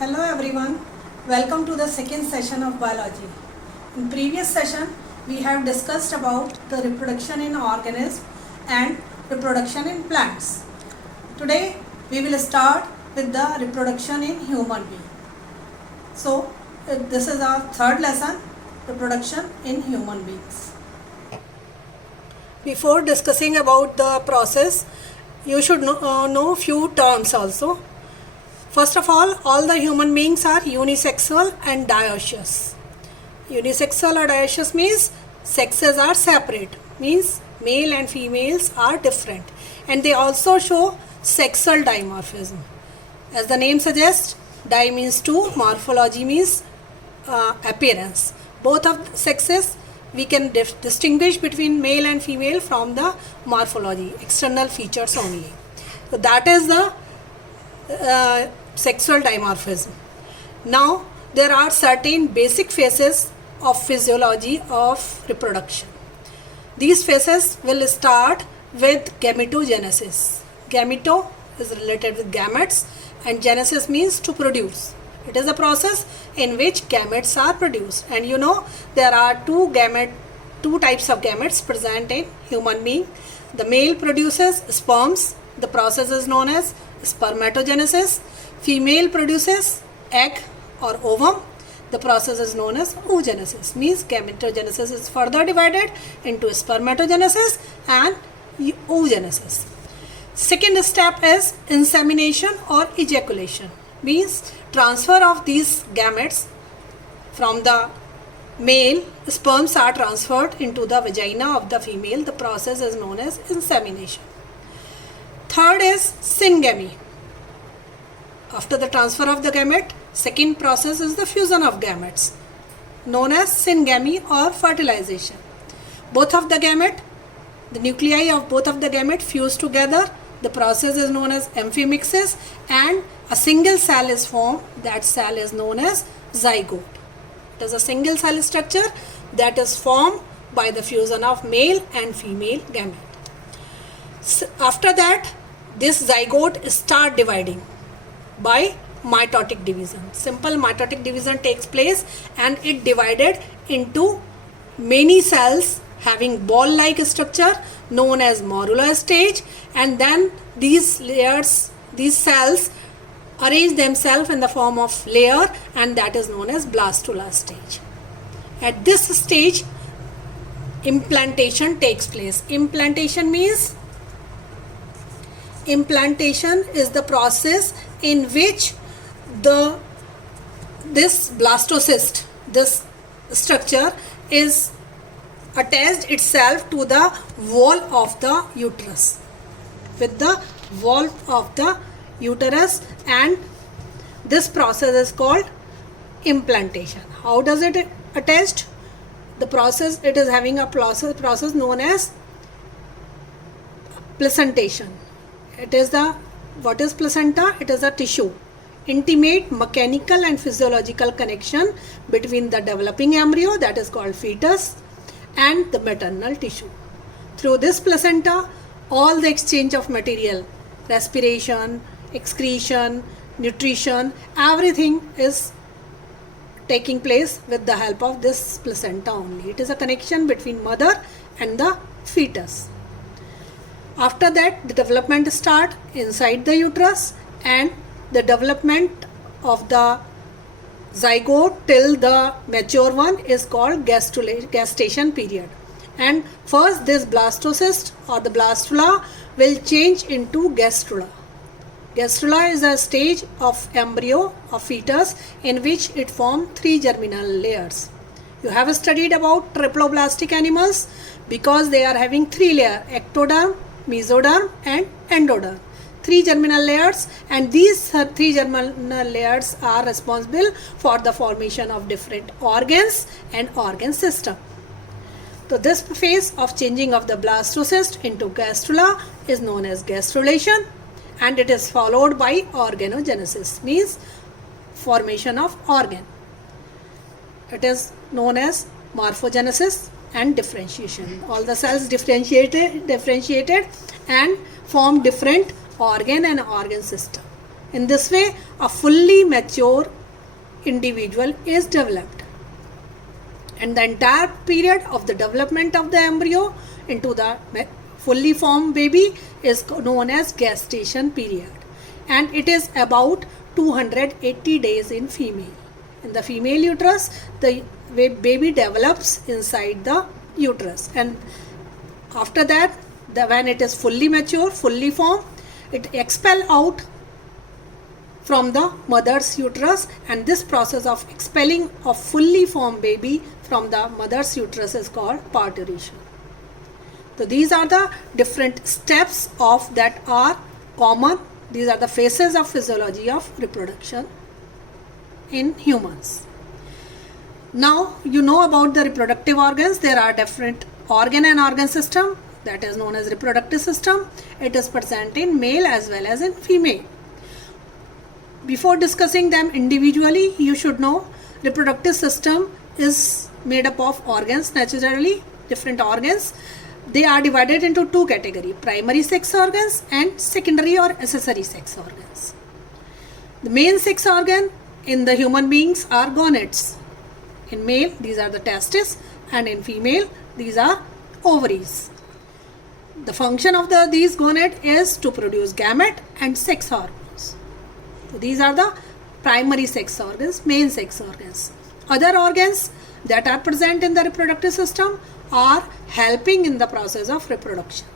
Hello everyone, welcome to the second session of biology. In previous session, we have discussed about the reproduction in organisms and reproduction in plants. Today, we will start with the reproduction in human being. So, this is our third lesson, reproduction in human beings. Before discussing about the process, you should know few terms also. First of all the human beings are unisexual and dioecious. Unisexual or dioecious means sexes are separate, means male and females are different, and they also show sexual dimorphism. As the name suggests, di means two, morphology means appearance. Both of sexes we can distinguish between male and female from the morphology, external features only. So that is the sexual dimorphism. Now there are certain basic phases of physiology of reproduction. These phases will start with gametogenesis. Gameto is related with gametes and genesis means to produce. It is a process in which gametes are produced, and you know there are two types of gametes present in human being. The male produces sperms, the process is known as spermatogenesis. Female produces egg or ovum, the process is known as oogenesis. Means gametogenesis is further divided into spermatogenesis and oogenesis. Second step is insemination or ejaculation, means transfer of these gametes from the male. Sperms are transferred into the vagina of the female. The process is known as insemination. Third is syngamy. After the transfer of the gamete, second process is the fusion of gametes, known as syngamy or fertilization. Both of the gamete, the nuclei of both of the gamete fuse together. The process is known as amphimixis, and a single cell is formed. That cell is known as zygote. It is a single cell structure that is formed by the fusion of male and female gamete. After that, this zygote start dividing by mitotic division. Simple mitotic division takes place and it divided into many cells having ball-like structure known as morula stage, and then these cells arrange themselves in the form of layer, and that is known as blastula stage. At this stage, implantation takes place. Implantation is the process in which this blastocyst, this structure, is attached itself to the wall of the uterus, with the wall of the uterus, and this process is called implantation. How does it attached? The process, it is having a process known as placentation. What is placenta? It is a tissue, intimate mechanical and physiological connection between the developing embryo, that is called fetus, and the maternal tissue. Through this placenta, all the exchange of material, respiration, excretion, nutrition, everything is taking place with the help of this placenta only. It is a connection between mother and the fetus. After that, the development start inside the uterus, and the development of the zygote till the mature one is called gestation period. And first this blastocyst or the blastula will change into gastrula. Gastrula is a stage of embryo of fetus in which it forms three germinal layers. You have studied about triploblastic animals because they are having three layers: ectoderm, mesoderm and endoderm. Three germinal layers, and these three germinal layers are responsible for the formation of different organs and organ system. So this phase of changing of the blastocyst into gastrula is known as gastrulation, and it is followed by organogenesis, means formation of organ. It is known as morphogenesis and differentiation. All the cells differentiated and form different organ and organ system. In this way, a fully mature individual is developed. And the entire period of the development of the embryo into the fully formed baby is known as gestation period. And it is about 280 days in female. In the female uterus, the baby develops inside the uterus. And after that, when it is fully mature, fully formed, it expels out from the mother's uterus, and this process of expelling of fully formed baby from the mother's uterus is called parturition. So these are the different steps of that are common. These are the phases of physiology of reproduction in humans. Now you know about the reproductive organs. There are different organ and organ system, that is known as reproductive system. It is present in male as well as in female. Before discussing them individually, you should know reproductive system is made up of organs, naturally different organs. They are divided into two categories, primary sex organs and secondary or accessory sex organs. The main sex organ in the human beings are gonads. In male, these are the testes, and in female, these are ovaries. The function of these gonad is to produce gamete and sex hormones. So these are the primary sex organs, main sex organs. Other organs that are present in the reproductive system are helping in the process of reproduction,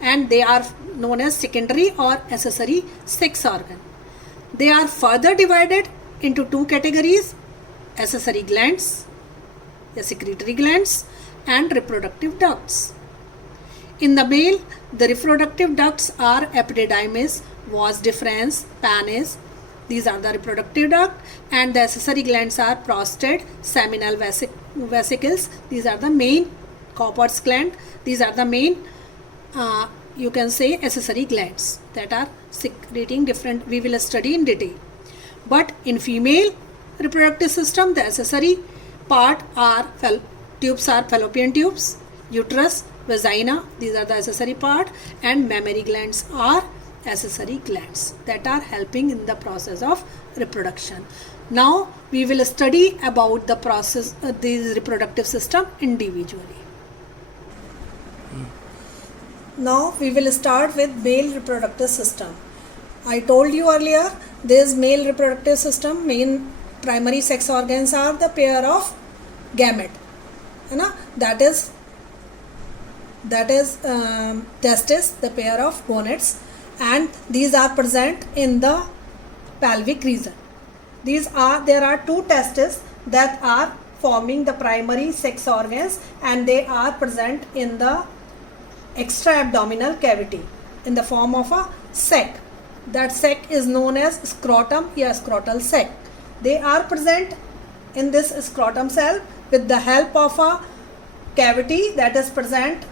and they are known as secondary or accessory sex organ. They are further divided into two categories: accessory glands, the secretory glands, and reproductive ducts. In the male, the reproductive ducts are epididymis, vas deferens, penis. These are the reproductive duct, and the accessory glands are prostate, seminal vesicles. These are the main Cowper's gland. These are the main, you can say, accessory glands that are secreting different. We will study in detail. But in female reproductive system, the accessory part are tubes are fallopian tubes, uterus, vagina. These are the accessory part, and mammary glands are accessory glands that are helping in the process of reproduction. Now we will study about the process these reproductive system individually. Now we will start with male reproductive system. I told you earlier, this male reproductive system, main primary sex organs are the pair of gamete, that is testes, the pair of gonads, and these are present in the pelvic region. There are two testes that are forming the primary sex organs, and they are present in the extra abdominal cavity in the form of a sac. That sac is known as scrotum or scrotal sac. They are present in this scrotum cell with the help of a cavity that is present,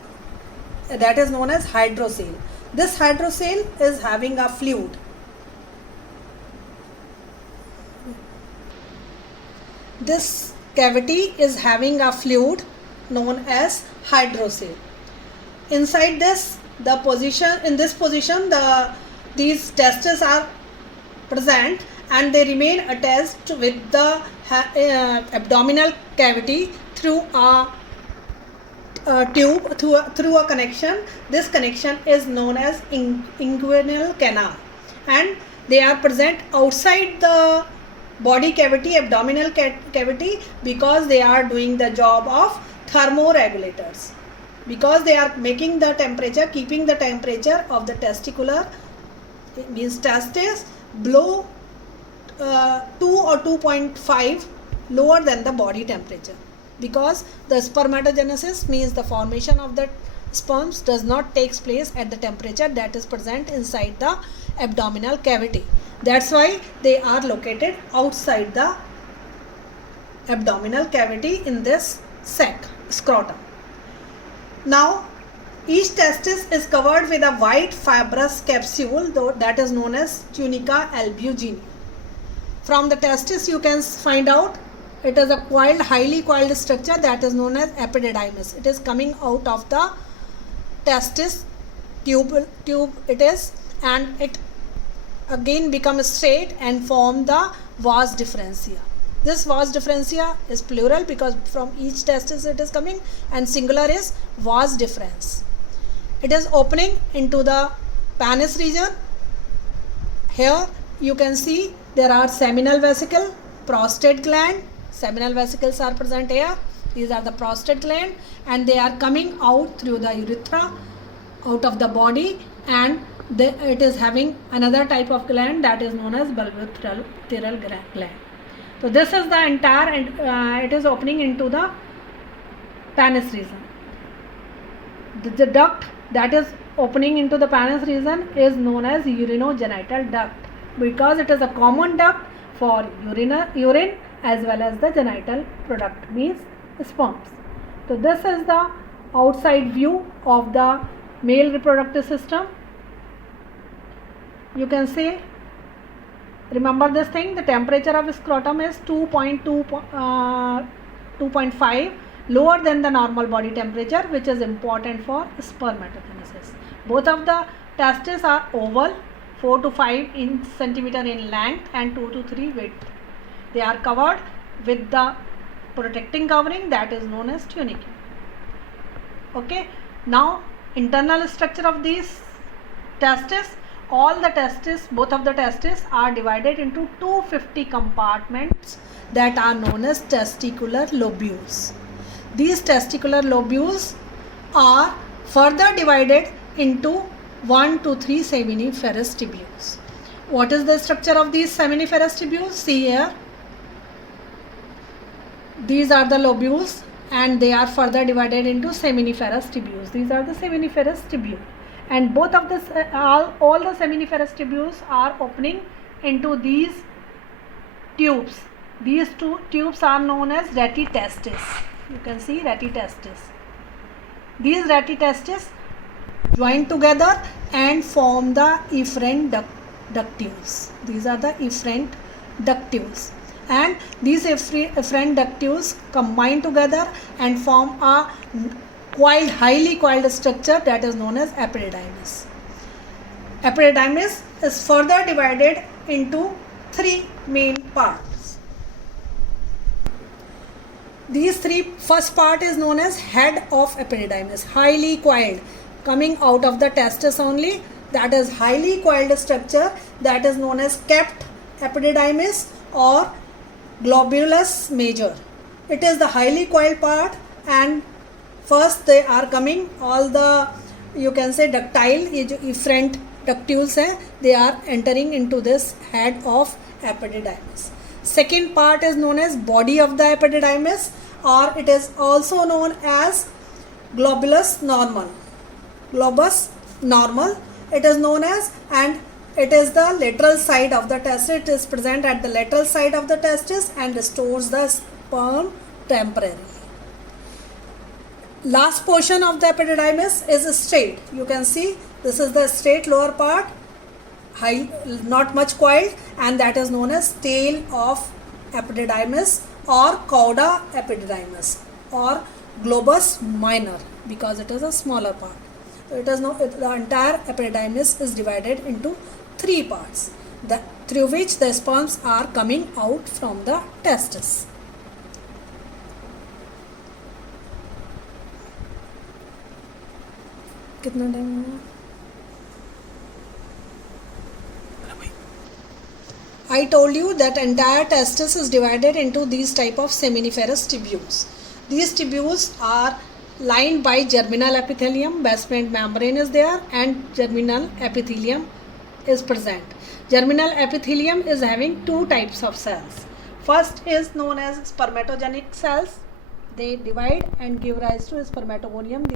that is known as hydrocele. This hydrocele is having a fluid. This cavity is having a fluid known as hydrocele. Inside this, these testes are present, and they remain attached with the abdominal cavity through a tube, through a connection. This connection is known as inguinal canal, and they are present outside the body cavity, abdominal cavity, because they are doing the job of thermoregulators, because they are making the temperature, keeping the temperature of the testicular, means testes, below 2 or 2.5 lower than the body temperature, because the spermatogenesis, means the formation of the sperms, does not take place at the temperature that is present inside the abdominal cavity. That's why they are located outside the abdominal cavity in this sac, scrotum. Now each testis is covered with a white fibrous capsule, that is known as tunica albuginea. From the testis you can find out it is a coiled, highly coiled structure that is known as epididymis. It is coming out of the testis tube it is, and it again become straight and form the vas differentia. This vas differentia is plural because from each testis it is coming, and singular is vas deferens. It is opening into the penis region. Here you can see there are seminal vesicle, prostate gland. Seminal vesicles are present here. These are the prostate gland, and they are coming out through the urethra, out of the body, and it is having another type of gland that is known as bulbourethral gland. So this is the entire, and it is opening into the penis region. The duct that is opening into the penis region is known as urinogenital duct, because it is a common duct for urine as well as the genital product, means sperms. So this is the outside view of the male reproductive system. You can say, remember this thing, the temperature of scrotum is 2.5 lower than the normal body temperature, which is important for spermatogenesis. Both of the testes are oval, 4 to 5 centimeter in length and 2 to 3 width. They are covered with the protecting covering that is known as tunicum. Okay, now internal structure of these testes. All the testes, both of the testes are divided into 250 compartments that are known as testicular lobules. These testicular lobules are further divided into 1 to 3 seminiferous tubules. What is the structure of these seminiferous tubules? See here. These are the lobules, and they are further divided into seminiferous tubules. These are the seminiferous tubules, and both of this, all the seminiferous tubules are opening into these tubes. These two tubes are known as rete testis. You can see rete testis. These rete testis join together and form the efferent ductules. These are the efferent ductules, and these efferent ductules combine together and form a highly coiled structure that is known as epididymis. Epididymis is further divided into 3 main parts. These first part is known as head of epididymis, highly coiled, coming out of the testis only. That is highly coiled structure that is known as capped epididymis or globulus major. It is the highly coiled part, and first they are coming all the, you can say, ductile efferent ductules hai, they are entering into this head of epididymis. Second part is known as body of the epididymis, or it is also known as globulus normal. Globus normal it is known as, and it is the lateral side of the testis. It is present at the lateral side of the testis and stores the sperm temporarily. Last portion of the epididymis is straight. You can see this is the straight lower part, high, not much coiled, and that is known as tail of epididymis or cauda epididymis or globus minor, because it is a smaller part. So the entire epididymis is divided into 3 parts, through which the sperms are coming out from the testis. कितना time हुआ? I told you that entire testis is divided into these type of seminiferous tubules. These tubules are lined by germinal epithelium, basement membrane is there, and germinal epithelium is present. Germinal epithelium is having 2 types of cells. First is known as spermatogenic cells. They divide and give rise to spermatogonium.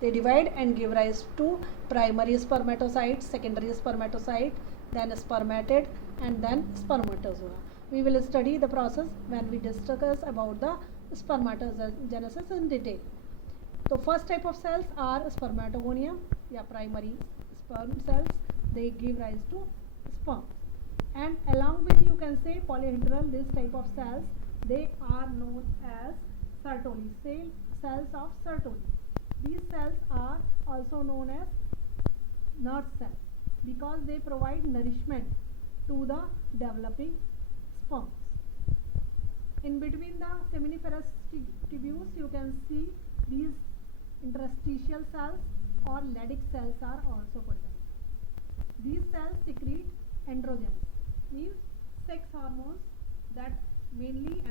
They divide and give rise to primary spermatocyte, secondary spermatocyte, then spermatid, and then spermatozoa. We will study the process when we discuss about the spermatogenesis in detail. So first type of cells are spermatogonium, primary sperm cells. They give rise to sperm. And along with, you can say, polyhedral, this type of cells, they are known as Sertoli, cells of Sertoli. These cells are also known as Nernst cells. because they provide nourishment to the developing sperms. In between the seminiferous tubules, you can see these interstitial cells or Leydig cells are also present. These cells secrete androgens, means sex hormones, that main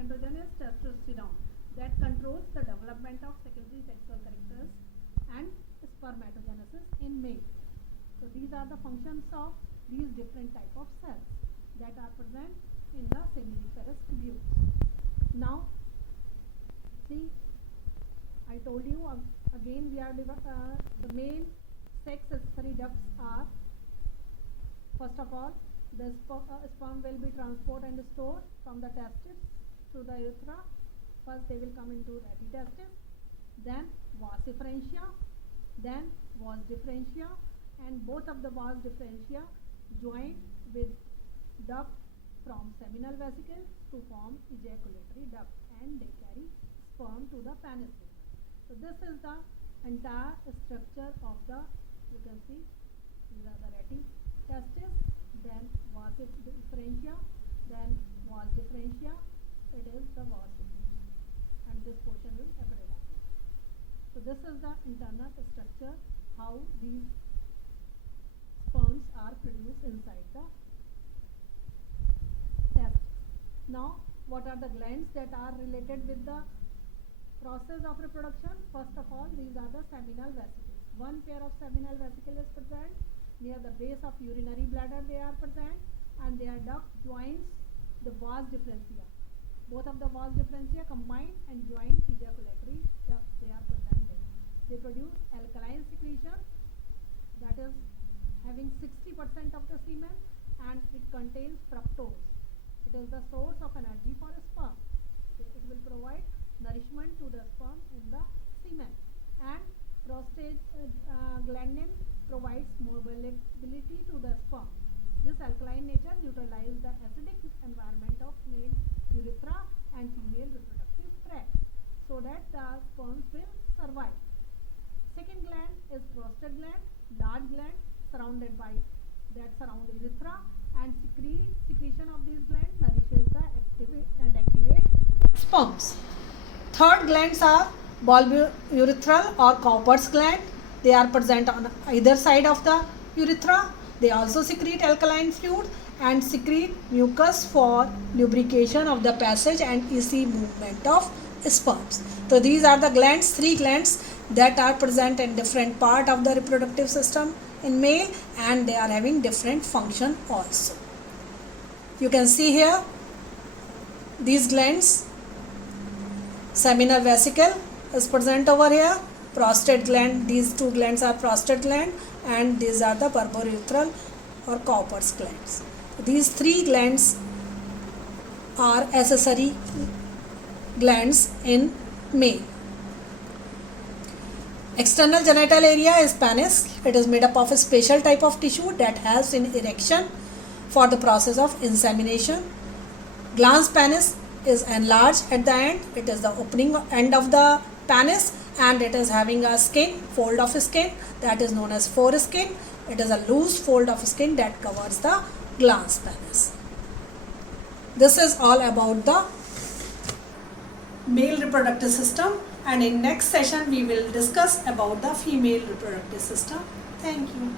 androgen is testosterone, that controls the development of secondary sexual characters and spermatogenesis in male. So these are the functions of these different type of cells that are present in the seminiferous tubules. Now see, I told you again, we are the main sex accessory ducts are, first of all, the sperm will be transported and stored from the testis to the urethra. First they will come into retitestis, then vas efferentia, then vas differentia, and both of the vas differentia join with duct from seminal vesicle to form ejaculatory duct, and they carry sperm to the penis. So this is the entire structure of the, you can see, these are the retitestis, then vas differentia, then vas differentia, it is the vas differentia, and this portion is epididymis. So this is the internal structure, how these sperms are produced inside the testis. Now what are the glands that are related with the process of reproduction? First of all, these are the seminal vesicles. One pair of seminal vesicle is present near the base of urinary bladder, they are present, and their duct joins the vas differentia. Both of the vas differentia combine and join ejaculatory duct, they are present there. They produce alkaline secretion, that is having 60% of the semen, and it contains fructose. It is the source of energy for sperm. It will provide nourishment to the sperm in the semen, and prostaglandin provides mobility to the sperm. This alkaline nature neutralizes the acidic environment of male urethra and female reproductive tract, so that the sperms will survive. Second gland is prostate gland, large gland surrounded by that surround urethra, and secretion of these glands nourishes the activate sperms. Third glands are bulbourethral or Cowper's gland. They are present on either side of the urethra. They also secrete alkaline fluid and secrete mucus for lubrication of the passage and easy movement of sperms. So these are the glands, three glands that are present in different part of the reproductive system in male, and they are having different function also. You can see here these glands. Seminal vesicle is present over here, prostate gland, these two glands are prostate gland, and these are the bulbourethral or Cowper's glands. These three glands are accessory glands in male. External genital area is penis. It is made up of a special type of tissue that helps in erection for the process of insemination. Glans penis is enlarged at the end. It is the opening end of the penis, and it is having a skin, fold of skin, that is known as foreskin. It is a loose fold of skin that covers the glans penis. This is all about the male reproductive system, and in next session we will discuss about the female reproductive system. Thank you.